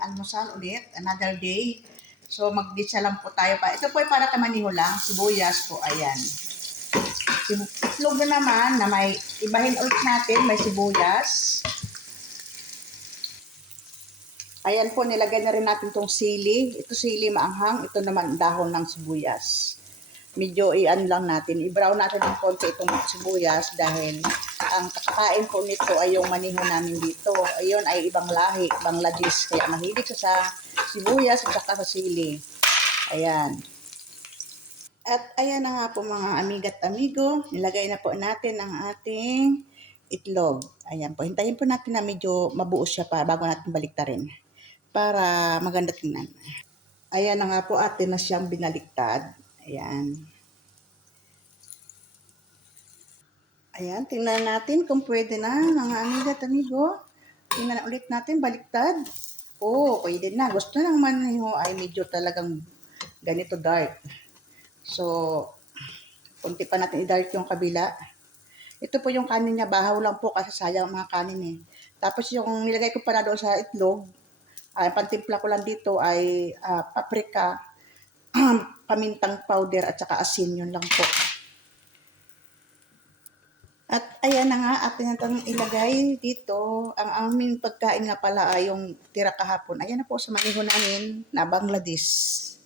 Almusal ulit, another day. So mag-gitsa lang po tayo pa. Ito po ay para kamaniho lang, sibuyas po, ayan. Itlog na naman na may ibahin ulit natin, may sibuyas. Ayan po, nilagay na rin natin tong sili. Ito sili maanghang, ito naman dahon ng sibuyas. Medyo i-an lang natin, i-brown natin ng konti itong sibuyas dahil ang kakain po nito ay yung maniho namin dito. Ayun ay ibang lahi, Bangladesh. Kaya mahilig siya sa sibuyas at saka sa sili. Ayan. At ayan na nga po mga amiga't amigo, nilagay na po natin ang ating itlog. Ayan po, hintayin po natin na medyo mabuo siya pa bago natin baliktarin para maganda tingnan. Ayan na nga po, atin na siyang binaliktad. Ayan. Ayan, tingnan natin kung pwede na mga amiga at amigo. Tingnan na ulit natin, baliktad. Oo, pwede na. Gusto ng maniho ay medyo talagang ganito dark. So, kunti pa natin i-dark yung kabila. Ito po yung kanin niya, bahaw lang po kasi sayang mga kanin eh. Tapos yung nilagay ko para doon sa itlog, pantimpla ko lang dito ay paprika, pamintang powder at saka asin, yun lang po. At ayan na nga, atin natang ilagay dito. Ang aming pagkain nga pala ay yung tira kahapon. Ayan na po sa maniho namin na Bangladesh.